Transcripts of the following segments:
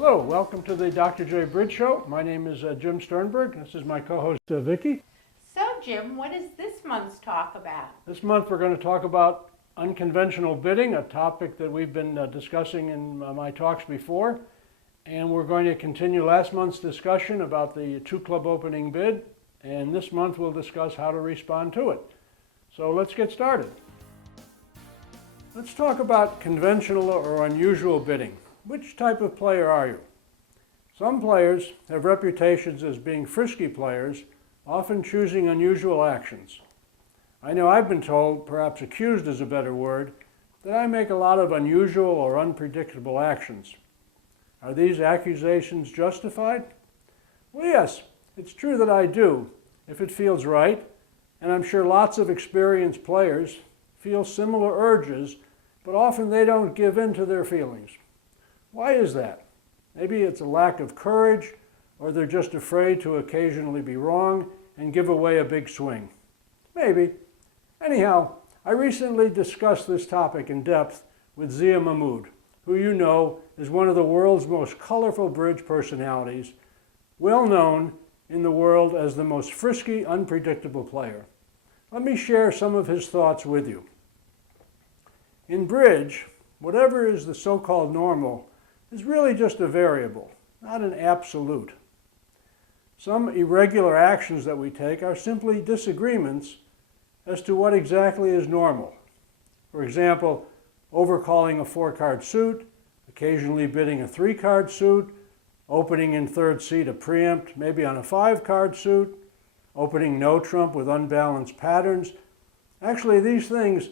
Hello, welcome to the Dr. J Bridge Show. My name is Jim Sternberg. This is my co-host Vicky. So Jim, what is this month's talk about? This month we're going to talk about unconventional bidding, a topic that we've been discussing in my talks before. And we're going to continue last month's discussion about the two-club opening bid. And this month we'll discuss how to respond to it. So let's get started. Let's talk about conventional or unusual bidding. Which type of player are you? Some players have reputations as being frisky players, often choosing unusual actions. I know I've been told, perhaps accused is a better word, that I make a lot of unusual or unpredictable actions. Are these accusations justified? Well, yes, it's true that I do, if it feels right, and I'm sure lots of experienced players feel similar urges, but often they don't give in to their feelings. Why is that? Maybe it's a lack of courage, or they're just afraid to occasionally be wrong and give away a big swing. Maybe. Anyhow, I recently discussed this topic in depth with Zia Mahmood, who you know is one of the world's most colorful bridge personalities, well known in the world as the most frisky, unpredictable player. Let me share some of his thoughts with you. In bridge, whatever is the so-called normal is really just a variable, not an absolute. Some irregular actions that we take are simply disagreements as to what exactly is normal. For example, overcalling a 4-card suit, occasionally bidding a 3-card suit, opening in third seat a preempt, maybe on a 5-card suit, opening no trump with unbalanced patterns. Actually, these things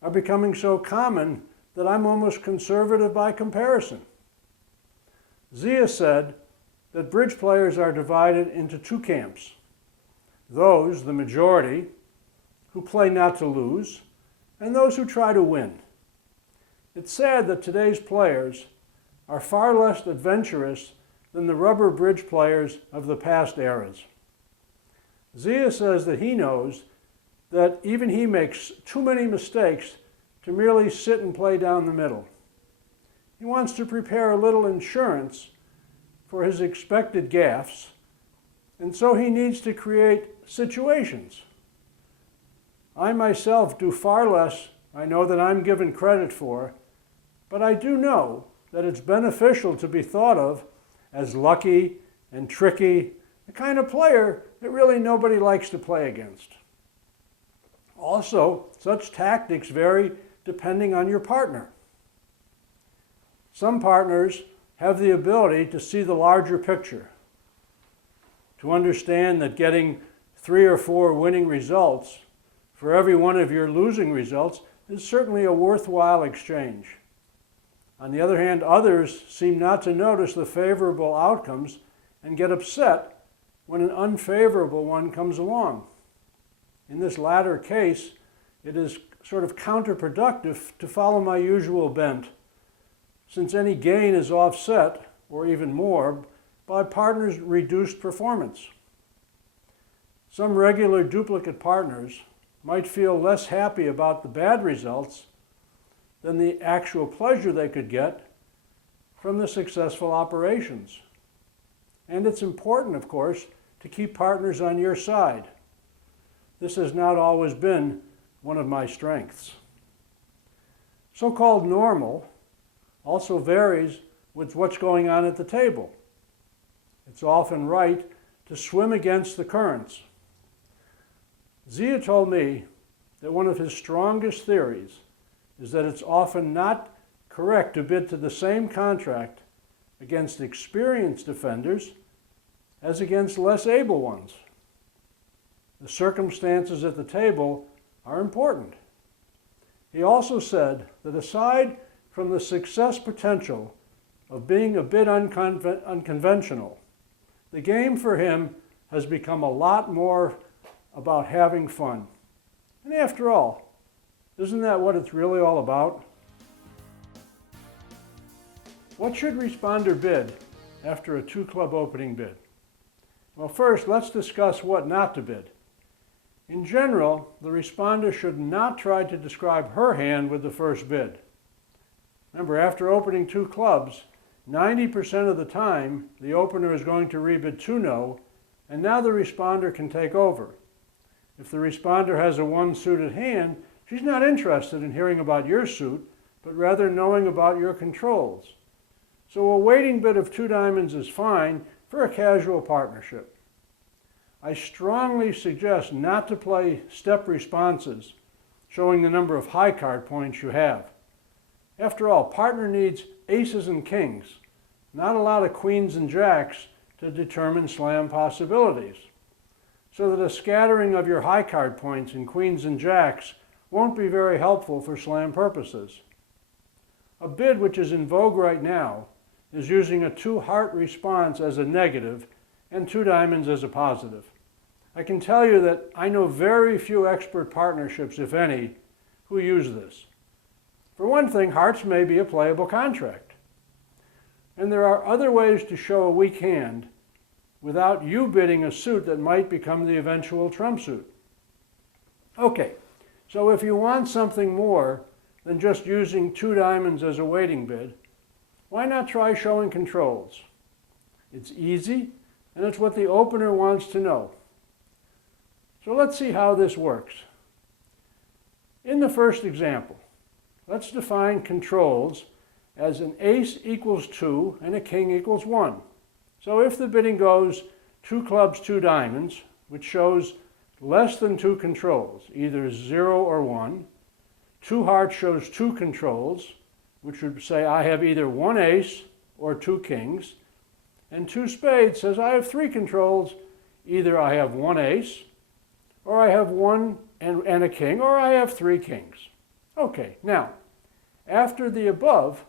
are becoming so common that I'm almost conservative by comparison. Zia said that bridge players are divided into two camps. Those, the majority, who play not to lose, and those who try to win. It's sad that today's players are far less adventurous than the rubber bridge players of the past eras. Zia says that he knows that even he makes too many mistakes to merely sit and play down the middle. He wants to prepare a little insurance for his expected gaffes, and so he needs to create situations. I myself do far less, I know, that I'm given credit for, but I do know that it's beneficial to be thought of as lucky and tricky, the kind of player that really nobody likes to play against. Also, such tactics vary depending on your partner. Some partners have the ability to see the larger picture, to understand that getting 3 or 4 winning results for every one of your losing results is certainly a worthwhile exchange. On the other hand, others seem not to notice the favorable outcomes and get upset when an unfavorable one comes along. In this latter case, it is sort of counterproductive to follow my usual bent, since any gain is offset, or even more, by partners' reduced performance. Some regular duplicate partners might feel less happy about the bad results than the actual pleasure they could get from the successful operations. And it's important, of course, to keep partners on your side. This has not always been one of my strengths. So-called normal also varies with what's going on at the table. It's often right to swim against the currents. Zia told me that one of his strongest theories is that it's often not correct to bid to the same contract against experienced defenders as against less able ones. The circumstances at the table are important. He also said that aside from the success potential of being a bit unconventional, the game for him has become a lot more about having fun. And after all, isn't that what it's really all about? What should responder bid after a two-club opening bid? Well, first, let's discuss what not to bid. In general, the responder should not try to describe her hand with the first bid. Remember, after opening two clubs, 90% of the time, the opener is going to rebid 2-no, and now the responder can take over. If the responder has a 1-suited hand, she's not interested in hearing about your suit, but rather knowing about your controls. So a waiting bid of 2 diamonds is fine for a casual partnership. I strongly suggest not to play step responses showing the number of high card points you have. After all, partner needs aces and kings, not a lot of queens and jacks to determine slam possibilities. So that a scattering of your high card points in queens and jacks won't be very helpful for slam purposes. A bid which is in vogue right now is using a 2-heart response as a negative and 2 diamonds as a positive. I can tell you that I know very few expert partnerships, if any, who use this. For one thing, hearts may be a playable contract. And there are other ways to show a weak hand without you bidding a suit that might become the eventual trump suit. Okay, so if you want something more than just using 2 diamonds as a waiting bid, why not try showing controls? It's easy, and it's what the opener wants to know. So let's see how this works. In the first example, let's define controls as an ace equals 2 and a king equals 1. So if the bidding goes 2 clubs, 2 diamonds, which shows less than 2 controls, either 0 or 1, 2 hearts shows 2 controls, which would say I have either 1 ace or 2 kings, and 2 spades says I have 3 controls, either I have 1 ace, or I have 1 and a king, or I have 3 kings. Okay, now, after the above,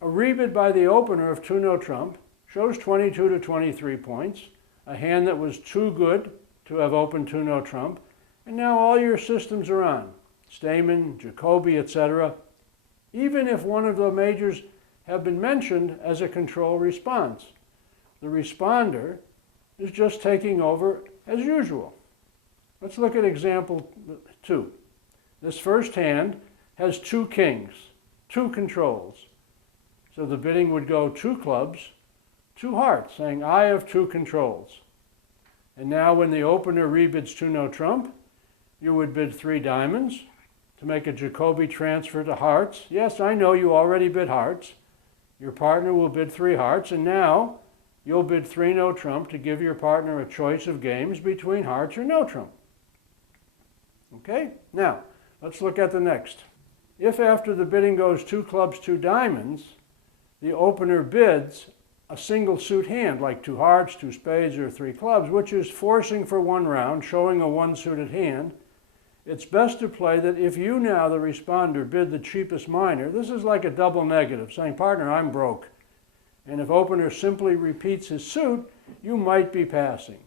a rebid by the opener of 2-no trump shows 22 to 23 points, a hand that was too good to have opened 2-no trump, and now all your systems are on, Stayman, Jacoby, etc., even if one of the majors have been mentioned as a control response. The responder is just taking over as usual. Let's look at example 2. This first hand has 2 kings, 2 controls. So the bidding would go 2 clubs, 2 hearts, saying I have 2 controls. And now when the opener rebids 2-no trump, you would bid 3 diamonds to make a Jacoby transfer to hearts. Yes, I know you already bid hearts. Your partner will bid 3 hearts, and now you'll bid 3-no trump to give your partner a choice of games between hearts or no trump. Okay, now let's look at the next. If after the bidding goes 2 clubs, 2 diamonds, the opener bids a single suit hand, like 2 hearts, 2 spades, or 3 clubs, which is forcing for 1 round, showing a 1-suited hand, it's best to play that if you now, the responder, bid the cheapest minor, this is like a double negative, saying, partner, I'm broke. And if opener simply repeats his suit, you might be passing.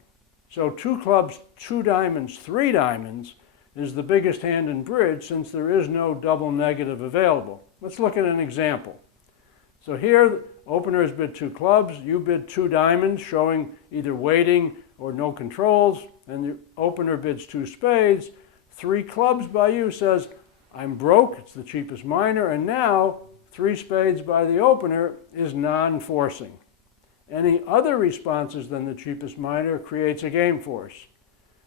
So 2 clubs, 2 diamonds, 3 diamonds is the biggest hand in bridge since there is no double negative available. Let's look at an example. So here, opener has bid 2 clubs, you bid 2 diamonds, showing either waiting or no controls, and the opener bids 2 spades. 3 clubs by you says, I'm broke, it's the cheapest minor, and now 3 spades by the opener is non-forcing. Any other responses than the cheapest minor creates a game force.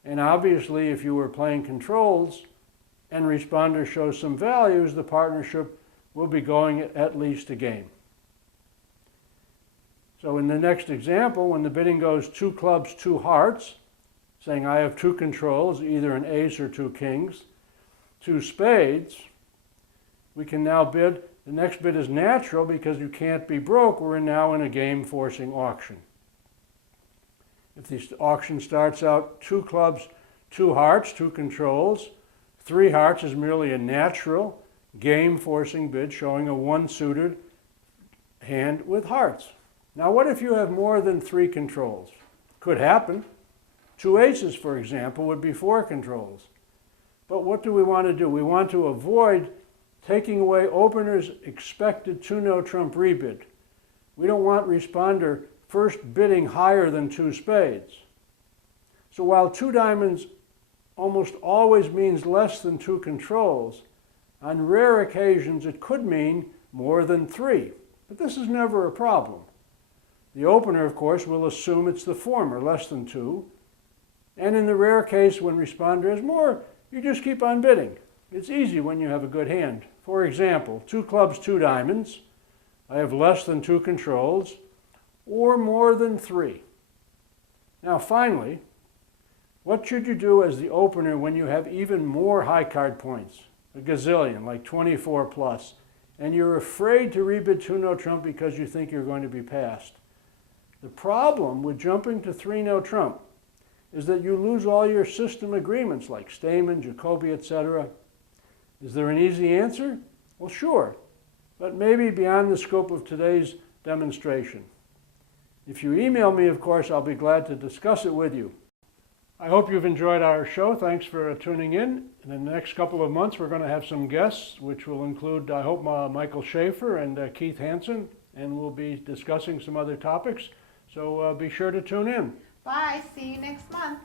And obviously, if you were playing controls and responder shows some values, the partnership will be going at least a game. So in the next example, when the bidding goes 2 clubs, 2 hearts, saying I have 2 controls, either an ace or 2 kings, 2 spades, we can now bid. The next bid is natural because you can't be broke. We're now in a game-forcing auction. If the auction starts out 2 clubs, 2 hearts, 2 controls, 3 hearts is merely a natural game-forcing bid showing a 1-suited hand with hearts. Now what if you have more than 3 controls? Could happen. 2 aces, for example, would be 4 controls. But what do we want to do? We want to avoid taking away opener's expected 2-no trump rebid. We don't want responder first bidding higher than 2 spades. So while 2 diamonds almost always means less than 2 controls, on rare occasions it could mean more than 3. but this is never a problem. The opener, of course, will assume it's the former, less than 2, and in the rare case when responder has more, you just keep on bidding. It's easy when you have a good hand. For example, 2 clubs, 2 diamonds. I have less than 2 controls, or more than 3. Now finally, what should you do as the opener when you have even more high card points, a gazillion, like 24 plus, and you're afraid to rebid 2 no trump because you think you're going to be passed? The problem with jumping to 3 no trump is that you lose all your system agreements like Stayman, Jacoby, etc. Is there an easy answer? Well, sure, but maybe beyond the scope of today's demonstration. If you email me, of course, I'll be glad to discuss it with you. I hope you've enjoyed our show. Thanks for tuning in. In the next couple of months, we're going to have some guests, which will include, I hope, Michael Schaefer and Keith Hansen, and we'll be discussing some other topics. So be sure to tune in. Bye, see you next month.